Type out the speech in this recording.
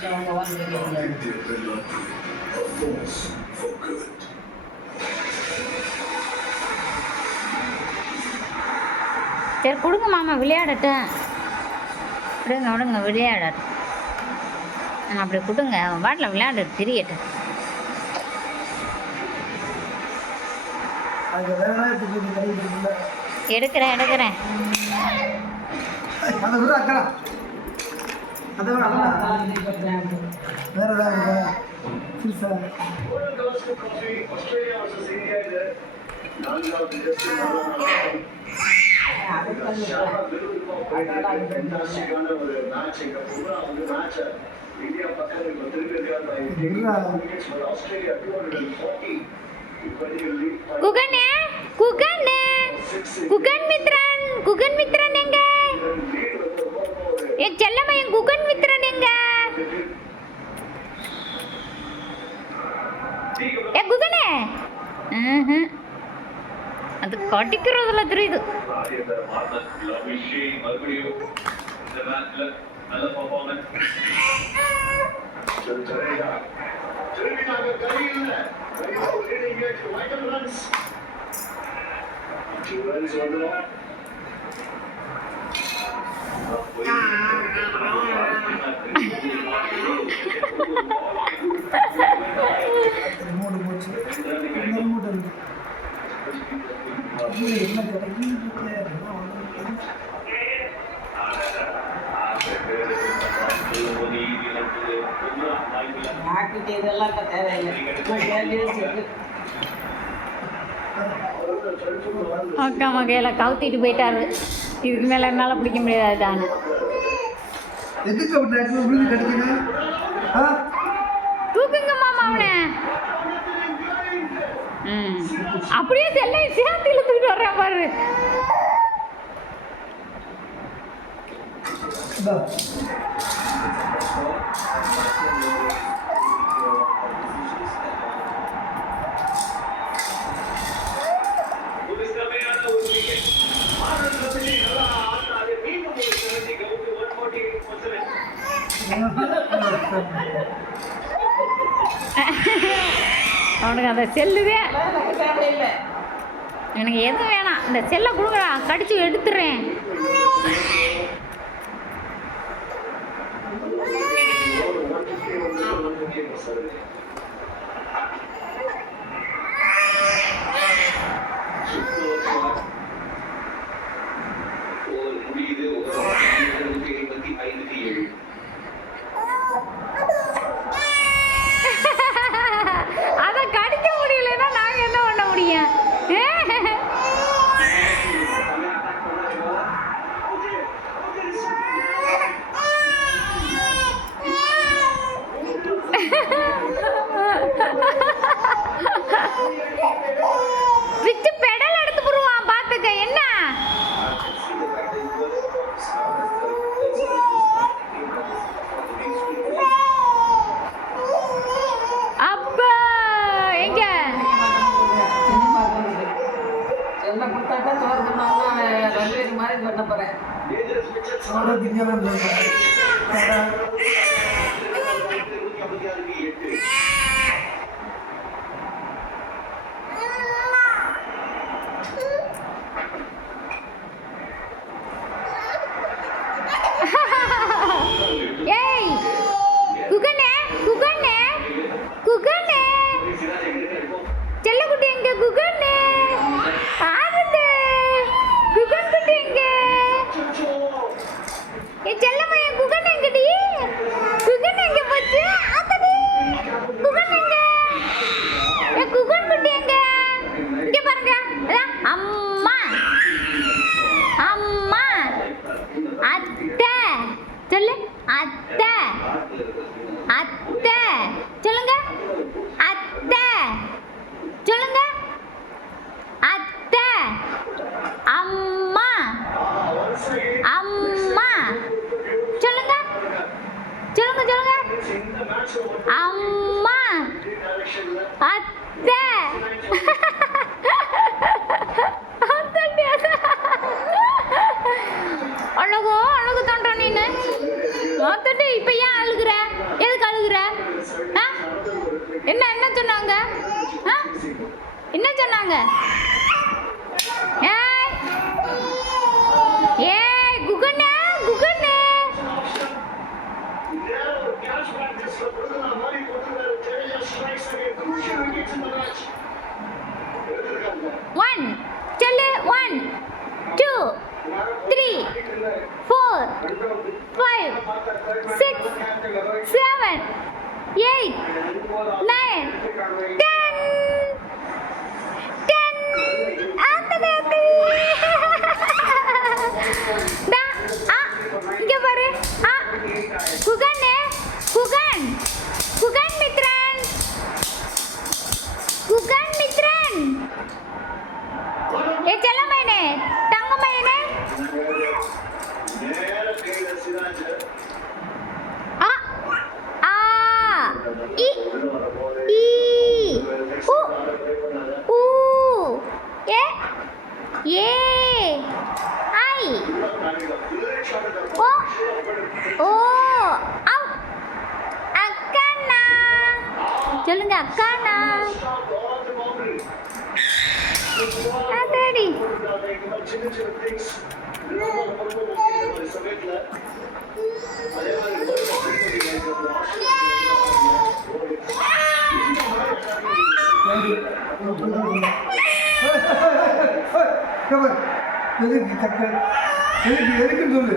சரி கொடுங்க மாமா விளையாடட்டும். விடுங்க விடுங்க விளையாடட்டும். அப்படி கொடுங்க அவன் பாட்டில் விளையாடு தெரியட்டும். எடுக்கிறேன் எடுக்கிறேன். குகனே குகனே குகன் மித்ரன் குகன் மித்ரன் எங்க? என் செல்லமையன் குகன் மித்ரன் எங்க? ஏ குகனே அது கடிக்கிறதுல தெரியுது. அக்கா மகையில கவுத்திட்டு போயிட்டாரு. இதுக்கு மேல என்னால பிடிக்க முடியாது. தூக்குங்க மாமா அவனை. அப்படியே செல்லை சேர்த்து இழுத்துக்கிட்டு வர்றேன் பாரு. அவனுக்கு அந்த செல்லுதே எனக்கு எதுவும் வேணாம். இந்த செல்லை கொடுங்கடா, கடிச்சு எடுத்துடுறேன். அதை கடிக்க முடியலன்னா நாங்கள் என்ன பண்ண முடியும்? விச்சு பெடல் எடுத்து போடுவான் பார்த்துக்க. என்ன அப்பா எங்க என்ன கொடுத்தாக்கா தோறு பண்ணாமல் ரன்வீர் மாதிரி பண்ண போகிறேன். ஏய் குகனே குகனே குகனே செல்லக்குட்டி எங்க? குகனே ஆகுது. குகன் குட்டி எங்க? என் செல்லமையன் குகன் எங்கடி? குகன் எங்க போச்சு? ஆத்தடி குகன் எங்க? என் குகன் குட்டி எங்க? இங்க பாருங்க. அம்மா அம்மா அத்தை சொல்லு. அத்தை அத்தை சொல்லுங்க. அத்தை சொல்லுங்க. அத்தை அம்மா அம்மா சொல்லுங்க. சொல்லுங்க சொல்லுங்க. அம்மா அத்தை அழகோ அழகு தோன்ற நீனு. இப்ப ஏன் அழுகுற? எதுக்கு என்ன சொன்னாங்க? ஆ? என்ன சொன்னாங்க? ஏய் ஏய் குகண்ணே குகண்ணே ஒன் சொல்லு 1 2 3 4 5 6 7 8 9 10 ஆத்தடி டா இங்க பாரு குகண்ணே குகன் குகன் மித்ரன் குகன் மித்ரன் ஏ செல்ல மைனே தங்க மைனே ஆ ஆ இ ஈ உ ஊ ஏ ஏ ஐ ஓ ஓ அவ் அக்கண்ணா சொல்லுங்க அக்காண்ணா அடடி எதுக்கு எதுக்குன்னு சொல்லு.